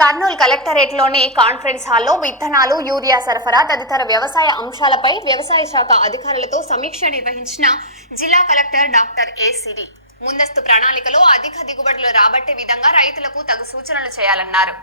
Kurnool కలెక్టరేట్లోని conference హాల్లో విత్తనాలు, urea సరఫరా తదితర వ్యవసాయ అంశాలపై వ్యవసాయ శాఖ అధికారులతో సమీక్ష నిర్వహించిన జిల్లా కలెక్టర్ డాక్టర్ ఏ సిరి ముందస్తు ప్రణాళికలో అధిక దిగుబడులు రాబట్టే విధంగా రైతులకు తగు సూచనలు చేయాలన్నారు.